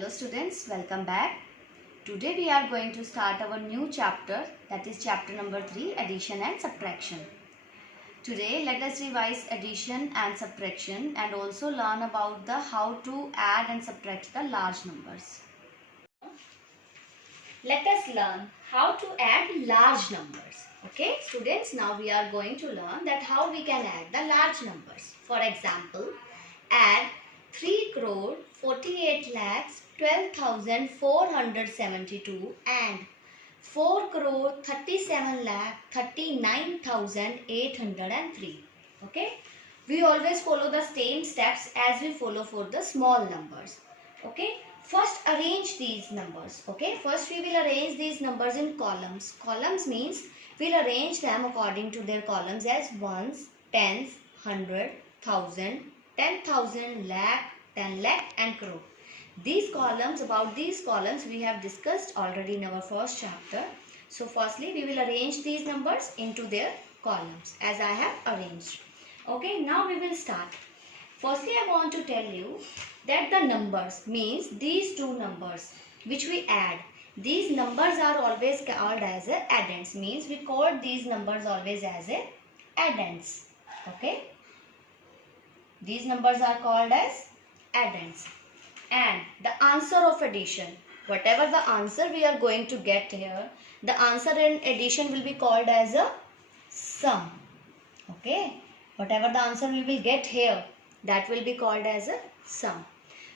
Hello students, welcome back. Today we are going to start our new chapter, that is chapter number 3, addition and subtraction. Today let us revise addition and subtraction and also learn about the how to add and subtract the large numbers. Let us learn how to add large numbers. Okay students, now we are going to learn that how we can add the large numbers. For example, add 3 crore 48 lakhs 12,472 and 4 crore 37 lakh 39,803. Okay, we always follow the same steps as we follow for the small numbers. Okay, first arrange these numbers. Okay, first we will arrange these numbers in columns. Columns means we'll arrange them according to their columns as ones, tens, hundred, thousand, 10,000, lakh, 10 lakh and crore. These columns, about these columns we have discussed already in our first chapter. So firstly we will arrange these numbers into their columns as I have arranged. Okay, now we will start. Firstly I want to tell you that the numbers means these two numbers which we add. These numbers are always called as a addends, means we call these numbers always as a addends. Okay. These numbers are called as addends. And the answer of addition, whatever the answer we are going to get here, the answer in addition will be called as a sum. Okay, whatever the answer we will get here, that will be called as a sum.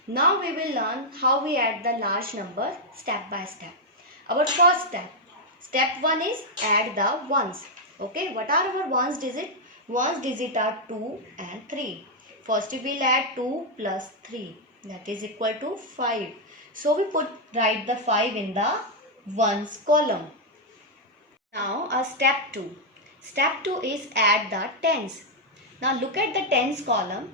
Now we will learn how we add the large number step by step. Our first step 1 is add the ones. Okay, what are our ones digit? Ones digit are 2 and 3. First we will add 2 plus 3, that is equal to 5. So we write the 5 in the ones column. Now step 2. Step 2 is add the tens. Now look at the tens column.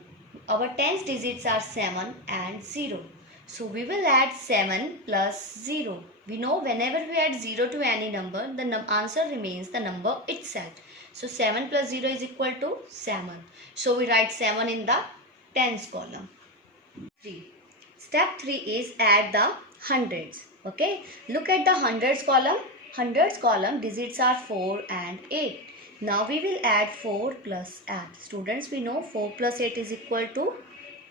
Our tens digits are 7 and 0. So we will add 7 plus 0. We know whenever we add 0 to any number, the answer remains the number itself. So 7 plus 0 is equal to 7. So we write 7 in the tens column. 3. Step 3 is add the hundreds. Okay. Look at the hundreds column. Hundreds column digits are 4 and 8. Now we will add 4 plus 8. Students, we know 4 plus 8 is equal to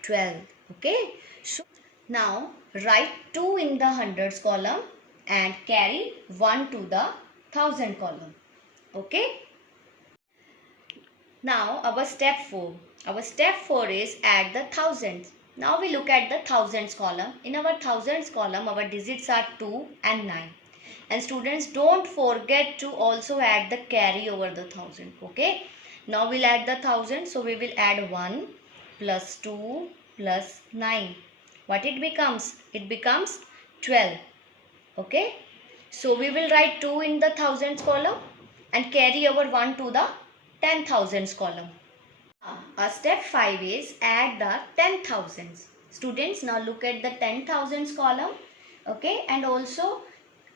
12. Okay. So now write 2 in the hundreds column and carry 1 to the thousand column. Okay. Now our step 4. Our step 4 is add the thousands. Now we look at the thousands column. In our thousands column, our digits are 2 and 9. And students, don't forget to also add the carry over the thousand. Okay. Now we'll add the thousand. So we will add 1 plus 2 plus 9. What it becomes? It becomes 12. Okay. So we will write 2 in the thousands column and carry over 1 to the 10,000s column. Step 5 is add the 10,000s. Students, now look at the 10,000s column. Okay. And also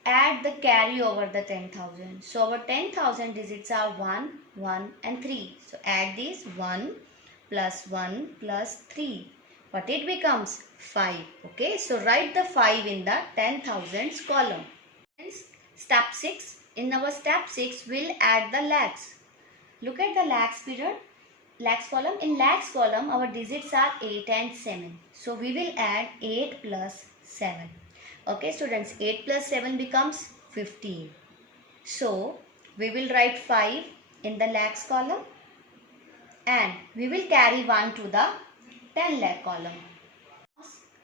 add the carry over the 10,000. So our 10,000 digits are 1, 1 and 3. So add these 1 plus 3. What it becomes? 5. Okay. So write the 5 in the 10,000s column. Step 6. In our step 6, we'll add the lakhs. Look at the lakhs period. Lakhs column. In lakhs column, our digits are 8 and 7. So we will add 8 plus 7. Okay students, 8 plus 7 becomes 15. So we will write 5 in the lakhs column and we will carry 1 to the 10 lakh column.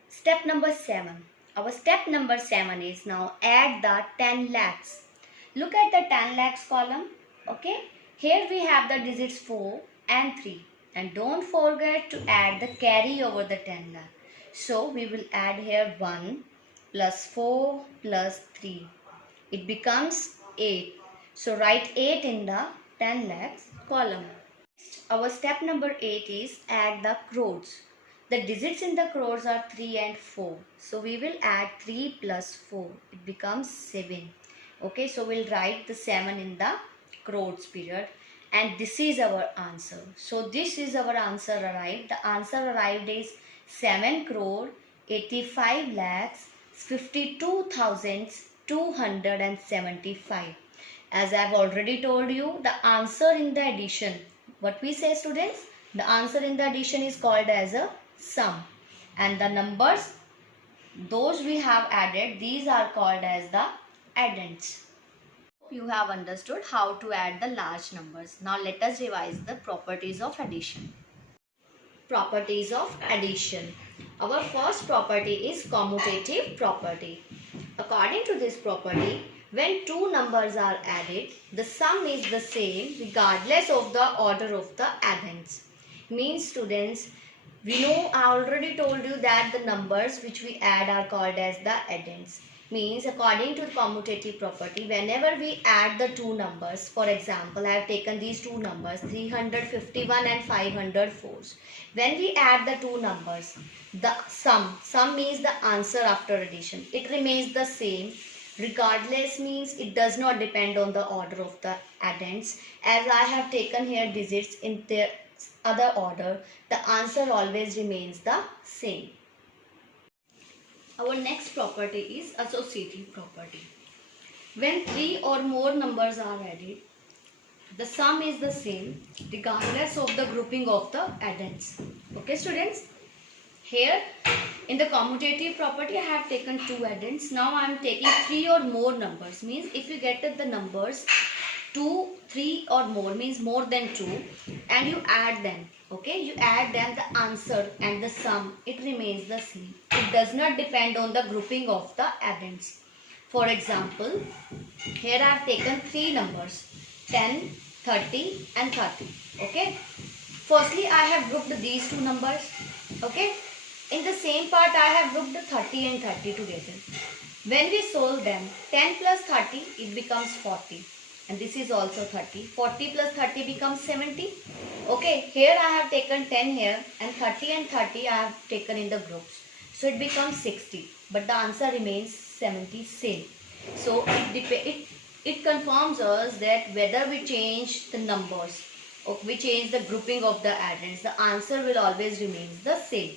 Step number 7. Our step number 7 is now add the 10 lakhs. Look at the 10 lakhs column. Okay. Here we have the digits 4 and 3. And don't forget to add the carry over the 10 lakh. So we will add here 1 plus 4 plus 3. It becomes 8. So write 8 in the 10 lakhs column. Our step number 8 is add the crores. The digits in the crores are 3 and 4. So we will add 3 plus 4. It becomes 7. Okay, so we'll write the 7 in the crores period. And this is our answer. So this is our answer arrived. The answer arrived is 7 crore 85 lakhs 52,275. As I have already told you, the answer in the addition, what we say students, the answer in the addition is called as a sum, and the numbers those we have added, these are called as the addends. You have understood how to add the large numbers. Now let us revise the properties of addition. Properties of addition. Our first property is commutative property. According to this property, when two numbers are added, the sum is the same regardless of the order of the addends. Means students, we know I already told you that the numbers which we add are called as the addends. Means according to the commutative property, whenever we add the two numbers, for example, I have taken these two numbers 351 and 504. When we add the two numbers, the sum means the answer after addition, it remains the same regardless, means it does not depend on the order of the addends. As I have taken here digits in their other order, the answer always remains the same. Our next property is associative property. When three or more numbers are added, the sum is the same regardless of the grouping of the addends. Okay students? Here in the commutative property I have taken two addends. Now I am taking three or more numbers. Means if you get the numbers 2, 3 or more, means more than 2, and you add them. Okay, you add them, the answer and the sum, it remains the same. It does not depend on the grouping of the addends. For example, here I have taken three numbers 10, 30 and 30. Okay, firstly I have grouped these two numbers. Okay, in the same part I have grouped 30 and 30 together. When we solve them, 10 plus 30, it becomes 40. And this is also 30. 40 plus 30 becomes 70. Okay, here I have taken 10 here, and 30 and 30 I have taken in the groups. So it becomes 60. But the answer remains 70 same. So it confirms us that whether we change the numbers or we change the grouping of the addends, the answer will always remain the same.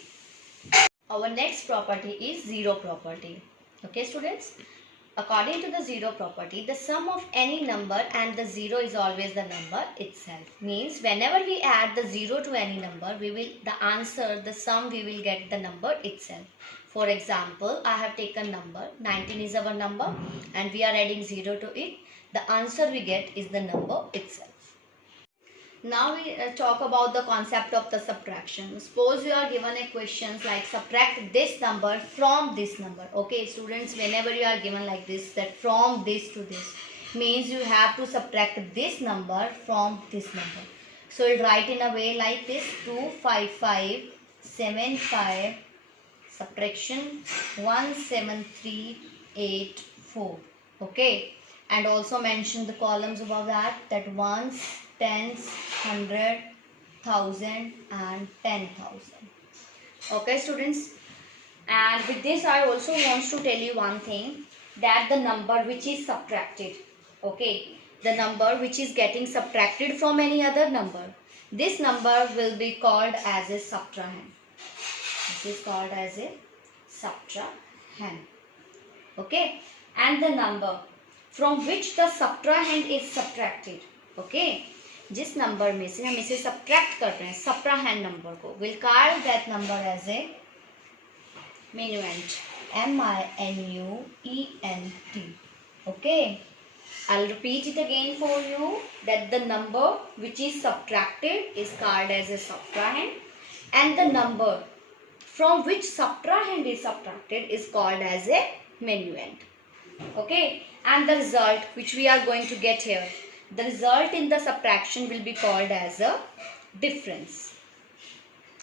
Our next property is zero property. Okay students? According to the zero property, the sum of any number and the zero is always the number itself. Means whenever we add the zero to any number, the sum we will get the number itself. For example, I have taken number 19 is our number and we are adding 0 to it. The answer we get is the number itself. Now we talk about the concept of the subtraction. Suppose you are given a question like subtract this number from this number. Okay students, whenever you are given like this, that from this to this, means you have to subtract this number from this number. So we'll write in a way like this: 25575 subtraction 17384. Okay, and also mention the columns above that ones, tens, 100, 1000 and 10,000. Okay students, and with this I also want to tell you one thing, that the number which is subtracted, okay, the number which is getting subtracted from any other number, this number will be called as a subtrahend. This is called as a subtrahend. Okay, and the number from which the subtrahend is subtracted, okay, जिस number में से हम इसे subtract कर रहे हैं subtrahend number को, will call that number as a minuend, MINUENT. Okay, I'll repeat it again for you, that the number which is subtracted is called as a subtrahend, and the number from which subtrahend is subtracted is called as a minuend. Okay, and the result which we are going to get here, the result in the subtraction will be called as a difference.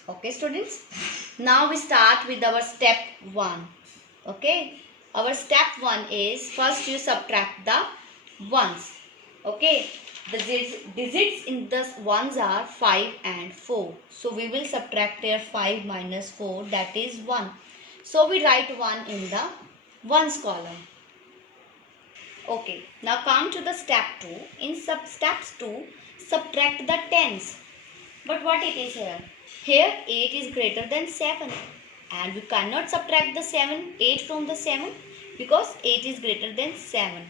Okay students, now we start with our step 1. Okay, our step 1 is, first you subtract the ones. Okay, the digits in the ones are 5 and 4. So we will subtract here 5 minus 4, that is 1. So we write 1 in the ones column. Okay, now come to the step 2. In steps 2, subtract the tens. But what it is here? Here 8 is greater than 7. and we cannot subtract the 8 from the 7 because 8 is greater than 7.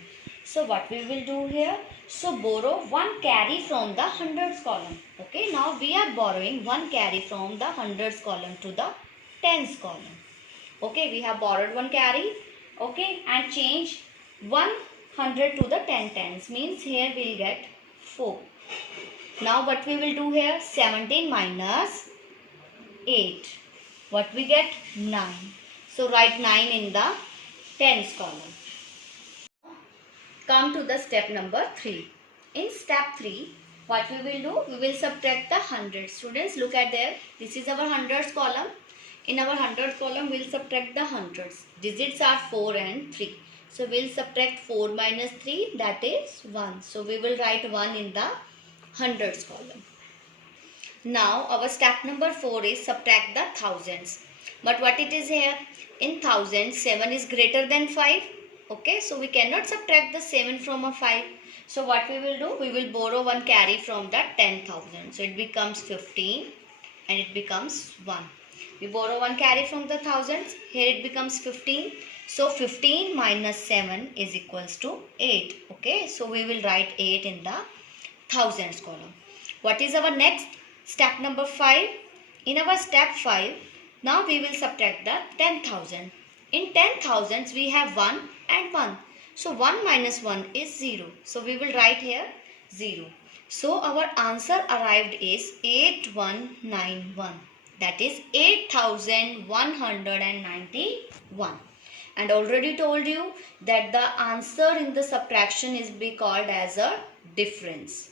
So what we will do here? So borrow one carry from the hundreds column. Okay, now we are borrowing one carry from the hundreds column to the tens column. Okay, we have borrowed one carry. Okay, and change 100 to the 10 tens, means here we will get 4. Now what we will do here? 17 minus 8. What we get? 9. So write 9 in the tens column. Come to the step number 3. In step 3, what we will do? We will subtract the hundreds. Students, look at there. This is our hundreds column. In our hundreds column, we will subtract the hundreds. Digits are 4 and 3. So we will subtract 4 minus 3, that is 1. So we will write 1 in the hundreds column. Now our step number 4 is subtract the thousands. But what it is here? In thousands, 7 is greater than 5. Okay, so we cannot subtract the 7 from a 5. So what we will do? We will borrow one carry from the 10,000. So it becomes 15 and it becomes 1. We borrow one carry from the thousands. Here it becomes 15. So 15 minus 7 is equals to 8. Okay, so we will write 8 in the thousands column. What is our next? Step number 5. In our step 5, now we will subtract the 10,000. In 10,000s we have 1 and 1. So 1 minus 1 is 0. So we will write here 0. So our answer arrived is 8191. That is 8191. And already told you that the answer in the subtraction is be called as a difference.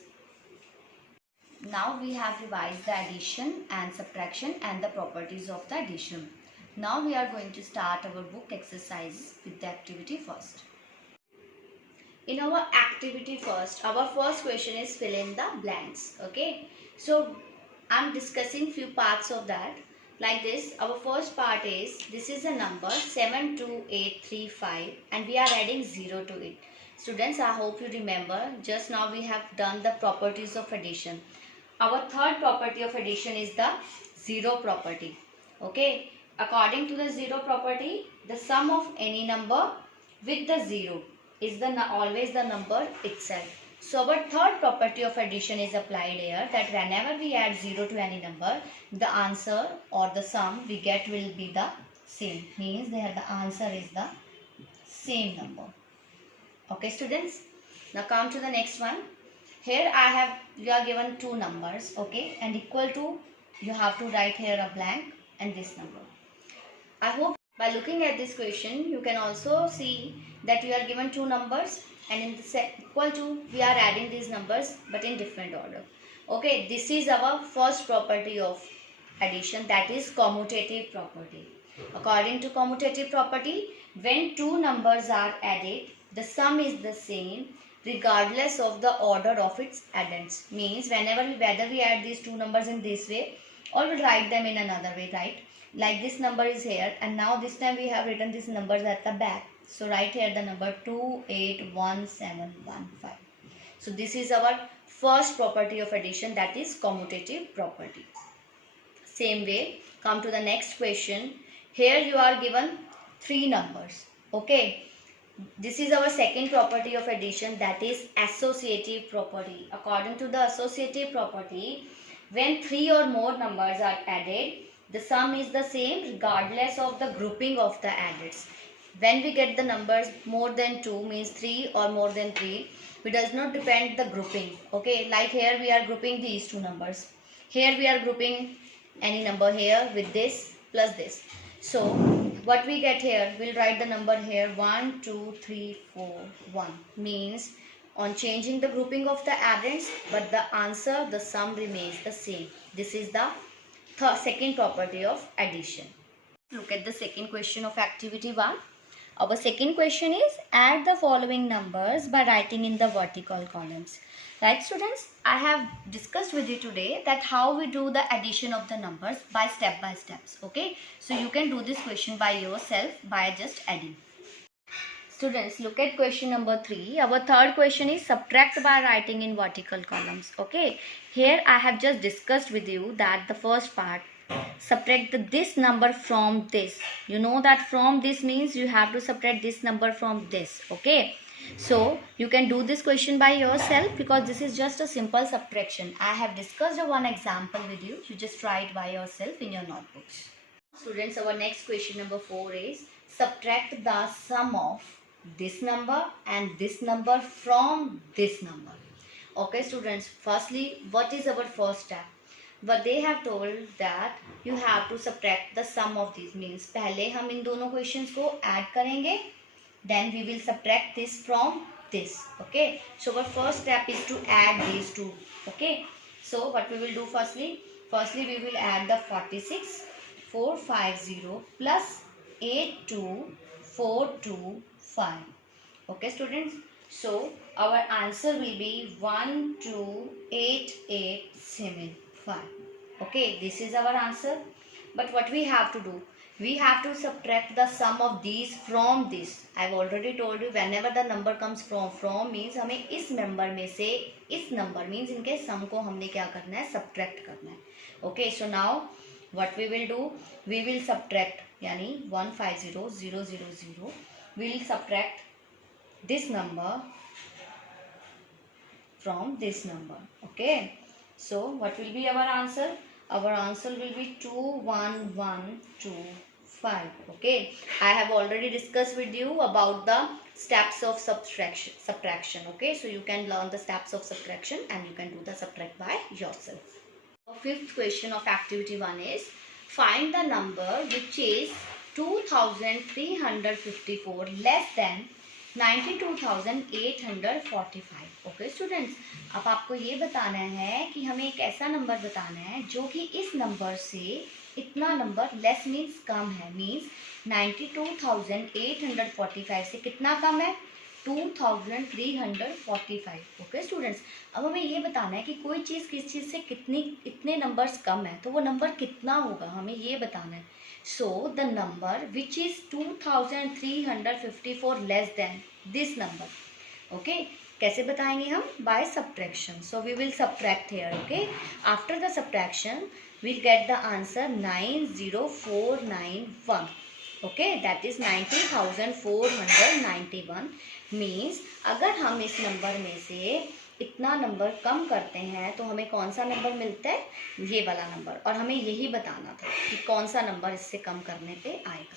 Now we have revised the addition and subtraction and the properties of the addition. Now we are going to start our book exercises with the activity first. In our activity first, our first question is fill in the blanks. Okay, so I'm discussing few parts of that. Like this, our first part is, this is a number 72835 and we are adding 0 to it. Students, I hope you remember, just now we have done the properties of addition. Our third property of addition is the zero property. Okay, according to the zero property, the sum of any number with the zero is always the number itself. So our third property of addition is applied here, that whenever we add 0 to any number, the answer or the sum we get will be the same. Means there the answer is the same number. Okay students, now come to the next one. Here you are given two numbers, okay, and equal to, you have to write here a blank and this number. I hope by looking at this question, you can also see that you are given two numbers and in the equal to, we are adding these numbers but in different order. Okay, this is our first property of addition, that is commutative property. According to commutative property, when two numbers are added, the sum is the same regardless of the order of its addends. Means whether we add these two numbers in this way or we write them in another way, right? Like this number is here and now this time we have written these numbers at the back. So write here the number 281715. So this is our first property of addition, that is commutative property. Same way, come to the next question. Here you are given three numbers. Okay. This is our second property of addition, that is associative property. According to the associative property, when three or more numbers are added, the sum is the same regardless of the grouping of the addeds. When we get the numbers more than 2, means 3 or more than 3, it does not depend the grouping. Okay, like here we are grouping these two numbers. Here we are grouping any number here with this plus this. So what we get here, we'll write the number here 1, 2, 3, 4, 1. Means on changing the grouping of the addends, but the answer, the sum remains the same. This is the second property of addition. Look at the second question of activity 1. Our second question is, add the following numbers by writing in the vertical columns. Right students, I have discussed with you today that how we do the addition of the numbers by steps. Okay, so you can do this question by yourself by just adding. Students, look at question number 3. Our third question is subtract by writing in vertical columns. Okay, here I have just discussed with you that the first part, subtract this number from this. You know that from this means you have to subtract this number from this. Okay, so you can do this question by yourself because this is just a simple subtraction. I have discussed one example with you. You just try it by yourself in your notebooks. Students, our next question number 4 is subtract the sum of this number and this number from this number. Okay students, firstly, what is our first step? But they have told that you have to subtract the sum of these. Means पहले हम इन दोनों questions को add करेंगे, then we will subtract this from this. Okay, so our first step is to add these two. Okay, so what we will do firstly we will add the 46 450 plus 82425. Okay students, so our answer will be 128875. Okay, this is our answer. But what we have to do, we have to subtract the sum of these from this. I've already told you, whenever the number comes from means हमें इस number में से इस number means इनके sum को हमने क्या करना है, subtract करना है. Okay, so now what we will do, we will subtract यानी 150000, we will subtract this number from this number. Okay, so what will be our answer? Our answer will be 21125. Okay, I have already discussed with you about the steps of subtraction. Okay, so you can learn the steps of subtraction and you can do the subtract by yourself. Fifth question of activity 1 is find the number which is 2354 less than 92,845. Okay students, अब आपको ये बताना है कि हमें एक ऐसा number बताना है जो कि इस नंबर से इतना नंबर लेस मीन्स कम है. मीन्स 92,845 से कितना कम है, 2,345. ओके स्टूडेंट्स, अब हमें ये बताना है कि कोई चीज़ किस चीज़ से इतने नंबर्स कम है, तो वो नंबर कितना होगा, हमें ये बताना है. So the number which is 2354 less than this number. Okay, कैसे बताएंगे हम? By subtraction. So we will subtract here. Okay, after the subtraction we'll get the answer 90491. Okay, that is 90,491. means अगर हम इस नंबर में से इतना नंबर कम करते हैं तो हमें कौन सा नंबर मिलता है, ये वाला नंबर. और हमें यही बताना था कि कौन सा नंबर इससे कम करने पे आएगा.